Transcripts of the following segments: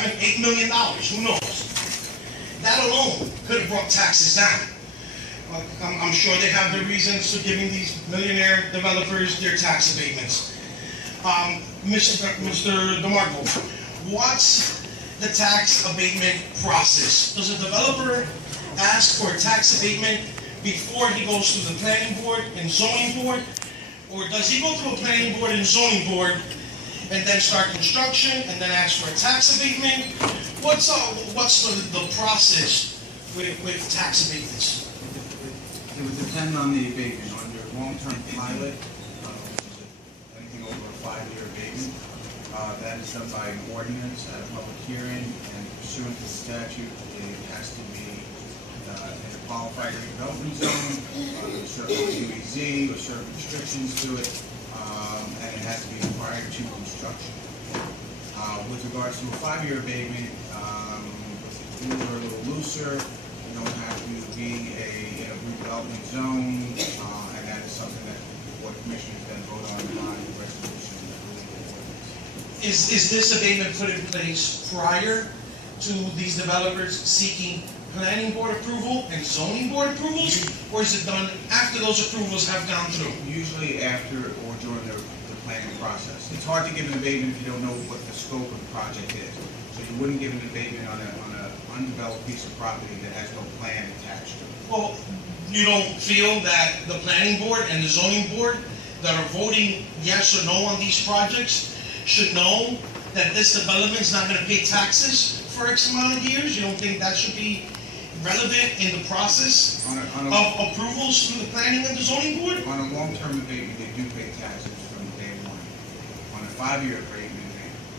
$8 million, who knows? That alone could have brought taxes down. I'm sure they have their reasons for giving these millionaire developers their tax abatements. Mr. Demarco, what's the tax abatement process? Does a developer ask for a tax abatement before he goes to the planning board and zoning board? Or does he go to a planning board and zoning board and then start construction and then ask for a tax abatement? What's the process with tax abatements? It would depend on the abatement. On your long-term pilot, which is anything over a 5-year abatement, that is done by an ordinance at a public hearing, and pursuant to the statute, it has to be in a qualified redevelopment zone, certain QEZ or certain restrictions to it, and it has to be prior to construction. With regards to a 5-year abatement, if things are a little looser, you don't have to be in a redevelopment zone, and that is something that the Board of Commissioners then vote on by resolution. Is this abatement put in place prior to these developers seeking planning board approval and zoning board approvals, or is it done after those approvals have gone through? Usually after or during the planning process. It's hard to give an abatement if you don't know what the scope of the project is. So you wouldn't give an abatement on an undeveloped piece of property that has no plan attached to it. Well, you don't feel that the planning board and the zoning board that are voting yes or no on these projects should know that this development is not going to pay taxes for X amount of years? You don't think that should be relevant in the process of approvals through the planning and the zoning board? On a long-term abatement, they do pay taxes from day one. On a 5-year abatement,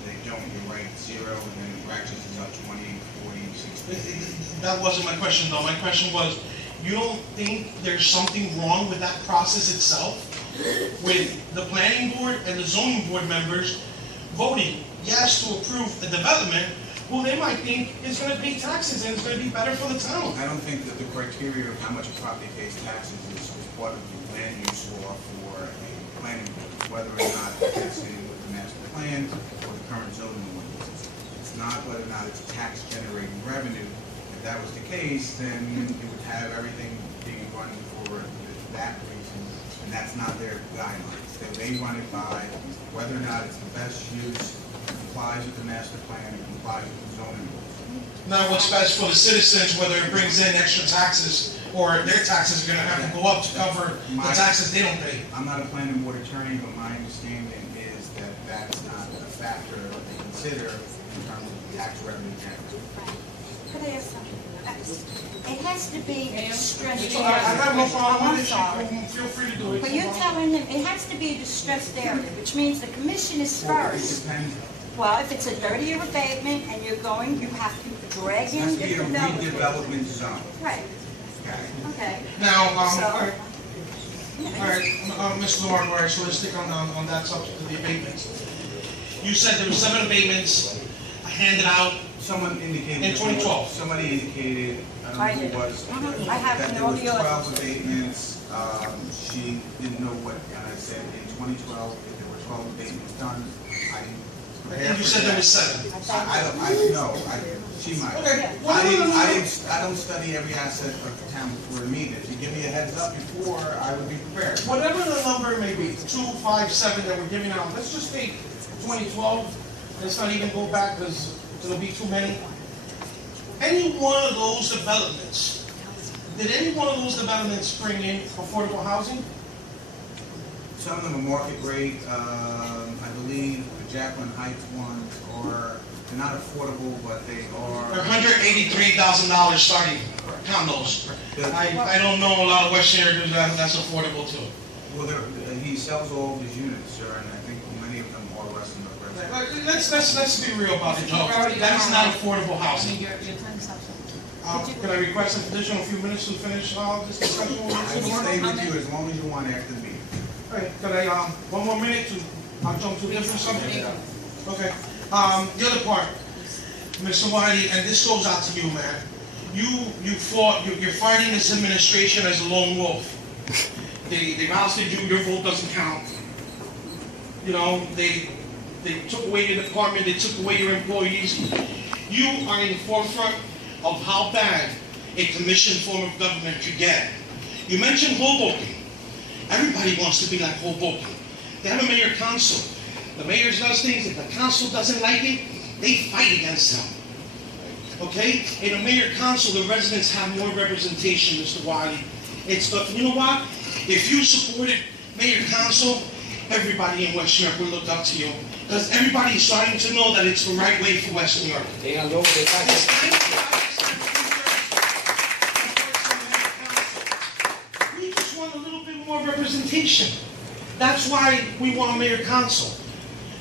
they don't. You're right, 0, and then it ratchets up 20, 40, 60. That wasn't my question, though. My question was, you don't think there's something wrong with that process itself? With the planning board and the zoning board members voting yes to approve the development, well, they might think it's going to pay taxes and it's going to be better for the town. I don't think that the criteria of how much a property pays taxes is part of the land use law for a planning board, whether or not it fits in with the master plan or the current zoning ordinance. It's not whether or not it's tax generating revenue. If that was the case, then you would have everything being run for that reason, and that's not their guidelines. They run it by whether or not it's the best use, complies with the master plan, and complies with the zoning rules. Now, what's best for the citizens, whether it brings in extra taxes or their taxes are going to have to go up to cover the taxes they don't pay. I'm not a planning board attorney, but my understanding is that that's not a factor to consider in terms of tax revenue generation. Could I ask something? It has to be a distressed So I have no area. problem I'm with sorry. it. Feel free to do it. But you're telling them it has to be a distressed area, which means the commission is Well, it first. depends. Well, if it's a dirtier abatement and you're going, you have to drag It in has to the be a development. redevelopment zone. Right, Okay. okay. Now, So, all right, Mr. Demarco, all right, so let's stick on that subject of the abatements. You said there were 7 abatements handed out. Someone indicated. In 2012. Somebody indicated, I don't know who it was, I have that there no was idea. 12 abatements. She didn't know what, and I said in 2012, if there were 12 abatements done, I didn't prepare And you for said there that. was 7. I know, she might. Okay. I don't study every asset of the town before the meeting. If you give me a heads up before, I would be prepared. Whatever the number may be, 2, 5, 7 that we're giving out, let's just take 2012. Let's not even go back because it'll be too many. Any one of those developments, did any one of those developments bring in affordable housing? Some of them are market rate. I believe the Jacqueline Heights ones are, they're not affordable, but they They're are. $183,000 starting condos. I don't know a lot of West areas that's affordable too. Well, he sells all of his units, sir, and I think many of them are less than the rest. Let's be real about it, Joe. That is not affordable housing. Can I request an additional few minutes to finish this discussion? I will stay with you as long as you want after the meeting. All right, could I, 1 more minute to, I'll jump to a different subject? Okay, the other part, Mr. Wiley, and this goes out to you, man. You're fighting this administration as a lone wolf. They've ousted you, your vote doesn't count. You know, they took away your department, they took away your employees. You are in the forefront of how bad a commission form of government could get. You mentioned Hoboken. Everybody wants to be like Hoboken. They have a mayor-council. The mayor does things, if the council doesn't like it, they fight against them. Okay? In a mayor-council, the residents have more representation, Mr. Wiley. It's the, you know what? If you supported mayor-council, everybody in West New York will look up to you. Because everybody is starting to know that it's the right way for West New York. We just want a little bit more representation. That's why we want a mayor-council.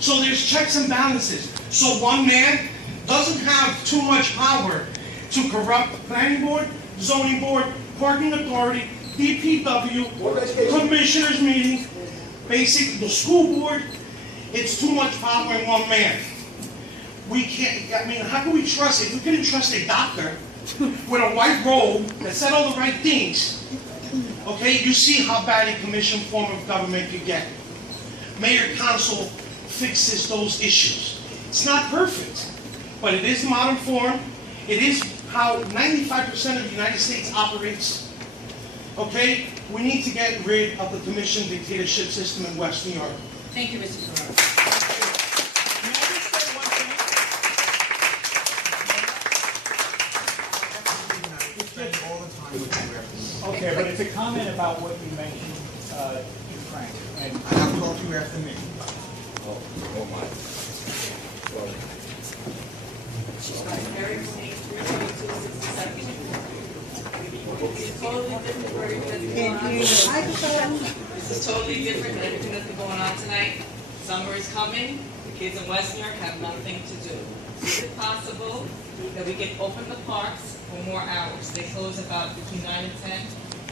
So there's checks and balances. So one man doesn't have too much power to corrupt the planning board, zoning board, parking authority, DPW, commissioners meeting, the school board. It's too much power in one man. We can't, I mean, how can we trust, if we couldn't trust a doctor with a white robe that said all the right things, okay, you see how bad a commission form of government could get. Mayor-council fixes those issues. It's not perfect, but it is the modern form. It is how 95% of the United States operates. Okay? We need to get rid of the commission dictatorship system in West New York. Thank you, Mr. Ferraro. Okay, but it's a comment about what you mentioned, Frank. And I'll talk to you after me. This is totally different than everything that's been going on tonight. Summer is coming. The kids in West New York have nothing to do. Is it possible that we can open the parks for more hours? They close about between 9 and 10.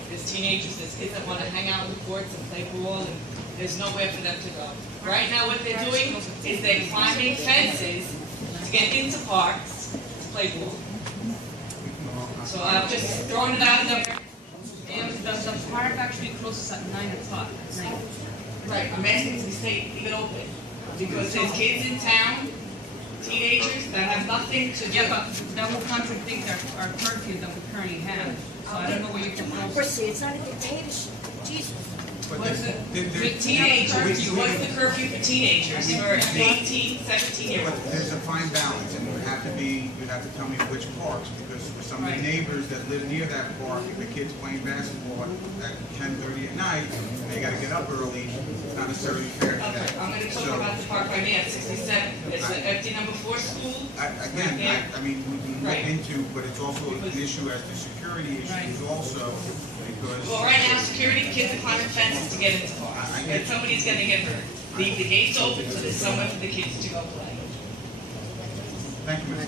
There's teenagers, there's kids that want to hang out in the courts and play ball, and there's nowhere for them to go. Right now what they're doing is they're climbing fences to get into parks to play ball. So I'm just throwing it out there. And the park actually closes at 9 o'clock at night. Right, I'm asking to stay even open, because there's kids in town, teenagers, that have nothing to do. Yeah, but that will contradict our curfew that we currently have. So I don't know where you can close. Chrissy, it's not a dictatorship. Jesus. What's the teenagers, what's the curfew for teenagers, for 18, 17-year-olds? There's a fine balance, and you have to tell me which parks, because for some of the neighbors that live near that park, if the kid's playing basketball at 10:30 at night, and they gotta get up early, it's not necessarily fair to Okay, that. I'm gonna talk about the park by me at 67. It's an empty number 4 school. I mean, we can look Right. into, but it's also an issue as to security issues also, because. Well, right now, security, kids are climbing fences to get into parks, and somebody's gonna get hurt. Leave the gates open so there's somewhere for the kids to go play. Thank you, Mr.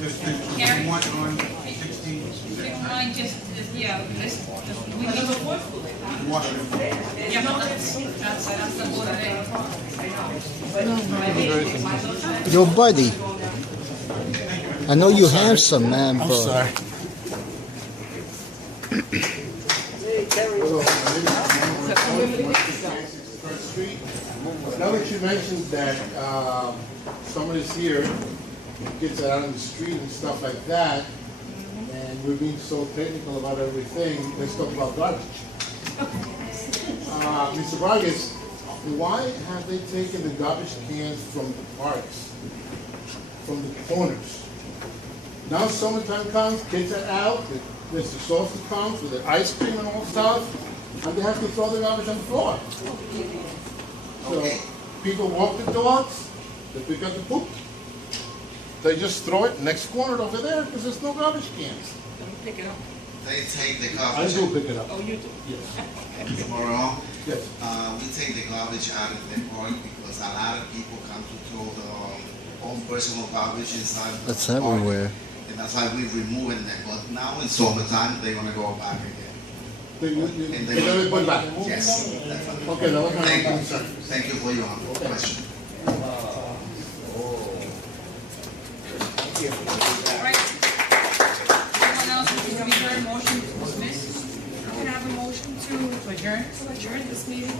There's Karen? one on 16. Mine just, yeah, we need Number to. 4 school. Water. Yeah, but that's the order there. Yo, buddy. I know you're handsome, man, but... sorry. Now that you mentioned that somebody's here, kids are out on the street and stuff like that, and we're being so technical about everything, let's talk about garbage. Mr. Vargas, why have they taken the garbage cans from the parks, from the corners? Now summertime comes, kids are out, Mr. Sausage comes with the ice cream and all stuff, and they have to throw the garbage on the floor. So people walk the dogs, they pick up the poop, they just throw it next corner over there because there's no garbage cans. Pick it up. They take the I garbage. do pick it up. Oh, you do? Yes. Tomorrow, Yes. we take the garbage out of the park because a lot of people come to throw their own personal garbage inside the That's park. everywhere. And that's why we're removing them. But now in summertime, they're gonna go back again. They And they- never put back. Yes, definitely. Okay, that was my Thank you. concern. Thank you for your question. All right. Anyone else wishing to be heard, motion to dismiss? Can I have a motion to adjourn? To adjourn this meeting?